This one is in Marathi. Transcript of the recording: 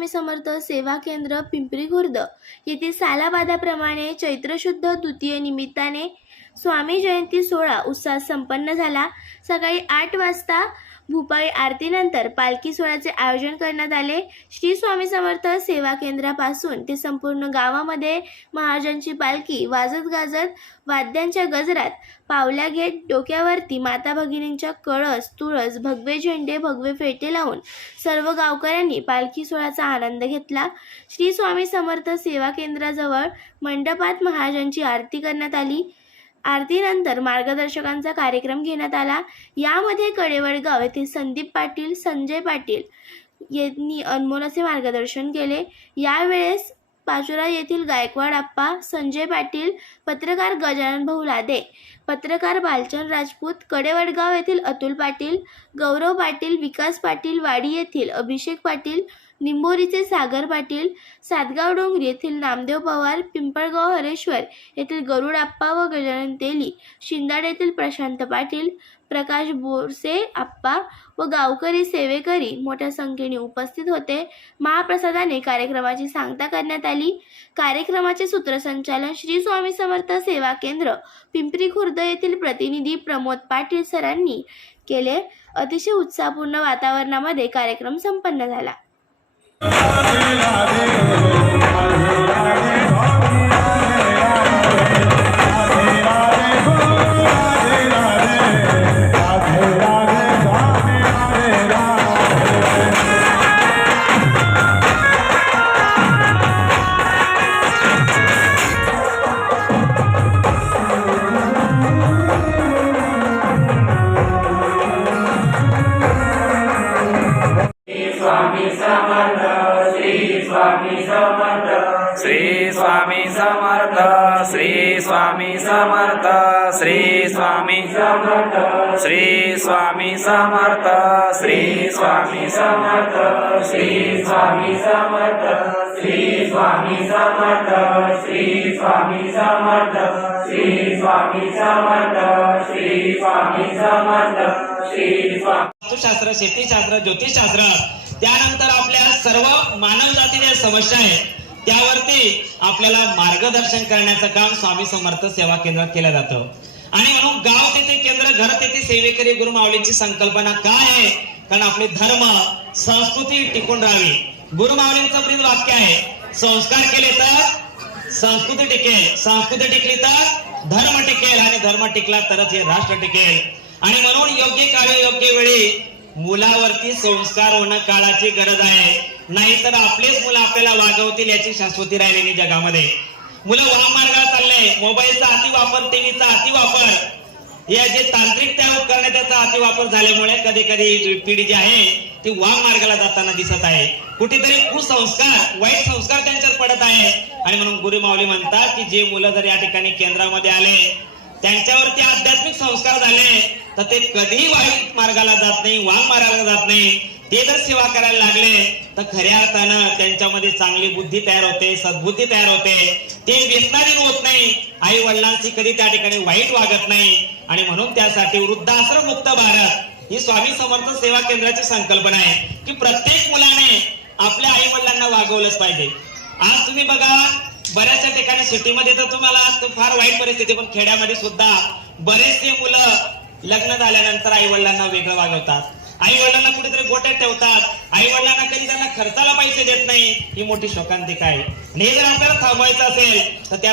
स्वामी समर्थ सेवा केंद्र पिंपरी खुर्द. येथील सालाबादाप्रमाणे चैत्रशुद्ध द्वितीय निमित्ताने स्वामी जयंती सोहळा उत्साह संपन्न झाला. सकाळी आठ वाजता भूपाळी आरतीनंतर पालखी सोहळ्याचे आयोजन करण्यात आले. श्री स्वामी समर्थ सेवा केंद्रापासून ते संपूर्ण गावामध्ये महाराजांची पालखी वाजत गाजत वाद्यांच्या गजरात पावल्या घेत डोक्यावरती माता भगिनींच्या कळस तुळस भगवे झेंडे भगवे फेटे लावून सर्व गावकऱ्यांनी पालखी सोहळ्याचा आनंद घेतला. श्री स्वामी समर्थ सेवा केंद्राजवळ मंडपात महाराजांची आरती करण्यात आली. आरतीनंतर मार्गदर्शकांचा कार्यक्रम घेण्यात आला. यामध्ये कडेवडगाव येथील संदीप पाटील संजय पाटील यांनी अनमोल असे मार्गदर्शन केले. यावेळेस पाचोरा येथील गायकवाड आप्पा संजय पाटील पत्रकार गजानन भाऊ लादे पत्रकार बालचंद राजपूत कडेवडगाव येथील अतुल पाटील गौरव पाटील विकास पाटील वाडी येथील अभिषेक पाटील निंबोरीचे सागर पाटील सातगाव डोंगरी येथील नामदेव पवार पिंपळगाव हरेश्वर येथील गरुड आप्पा व गजानन तेली शिंदाड येथील प्रशांत पाटील प्रकाश बोरसे आप्पा व गावकरी सेवेकरी मोठ्या संख्येने उपस्थित होते. महाप्रसादाने कार्यक्रमाची सांगता करण्यात आली. कार्यक्रमाचे सूत्रसंचालन श्री स्वामी समर्थ सेवा केंद्र पिंपरी खुर्द येथील प्रतिनिधी प्रमोद पाटील सरांनी केले. अतिशय उत्साहपूर्ण वातावरणामध्ये कार्यक्रम संपन्न झाला. Radhe Radhe श्री स्वामी समर्थ श्री स्वामी समर्थ श्री स्वामी समर्थ श्री स्वामी समर्थ श्री स्वामी समर्थ श्री स्वामी समर्थ श्री स्वामी समर्थ श्री स्वामी समर्थ श्री स्वामी समर्थ श्री स्वामी समर्थ श्री स्वामी वास्तुशास्त्र शेतीशास्त्र ज्योतिषशास्त्र त्यानंतर आपल्या सर्व मानव जातीच्या समस्या आहेत त्यावरती आपल्याला मार्गदर्शन करण्याचं काम स्वामी समर्थ सेवा केंद्रात केलं जातं. आणि म्हणून गाव तेथे केंद्र घर तेथे सेवेकरी गुरु माऊलींची संकल्पना काय आहे? कारण आपले धर्म संस्कृती टिकून राहावी. गुरु माऊलींचं ब्रीद वाक्य आहे संस्कार केले तर संस्कृती टिकेल संस्कृती टिकली तर धर्म टिकेल आणि धर्म टिकला तरच हे राष्ट्र टिकेल. आणि म्हणून योग्य कार्य योग्य वेळी मुलावरती संस्कार होणं काळाची गरज आहे. नाहीतर आपलेच मुलं आपल्याला वागवतील याची शाश्वती राहिलेली जगामध्ये. मुलं वाम मार्गात चाललंय मोबाईलचा अतिवापर टीव्हीचा अतिवापर या जे तांत्रिक त्या उपकरणे त्याचा अतिवापर झाल्यामुळे कधी कधी पिढी जी आहे ती वाम मार्गाला जाताना दिसत आहे. कुठेतरी कुसंस्कार वाईट संस्कार त्यांच्यावर पडत आहे. आणि म्हणून गुरुमाऊली म्हणतात की जे मुलं जर या ठिकाणी केंद्रामध्ये आले त्यांच्यावरती आध्यात्मिक संस्कार झाले तर ते कधीही वाईट मार्गाला जात नाही वांग मारायला जात नाही. ते जर सेवा करायला लागले तर खऱ्या अर्थानं त्यांच्यामध्ये चांगली बुद्धी तयार होते सद्बुद्धी तयार होते. ते व्यसनाधीन होत नाही. आई वडिलांची कधी त्या ठिकाणी वाईट वागत नाही. आणि म्हणून त्यासाठी वृद्धाश्रम मुक्त भारत ही स्वामी समर्थ सेवा केंद्राची संकल्पना आहे की प्रत्येक मुलाने आपल्या आई वडिलांना वागवलंच पाहिजे. आज तुम्ही बघा बऱ्याचशा ठिकाणी सिटीमध्ये तर तुम्हाला फार वाईट परिस्थिती पण खेड्यामध्ये सुद्धा बरेचसे मुलं लग्न झाल्यानंतर आई वडिलांना वेगळं वागवतात. आई वडिलांना कुठेतरी गोट्यात ठेवतात. आई वडिलांना कधी त्यांना खर्चाला पैसे देत नाही. ही मोठी शोकांतिका आहे. आणि हे जर आपल्याला थांबवायचं असेल तर त्या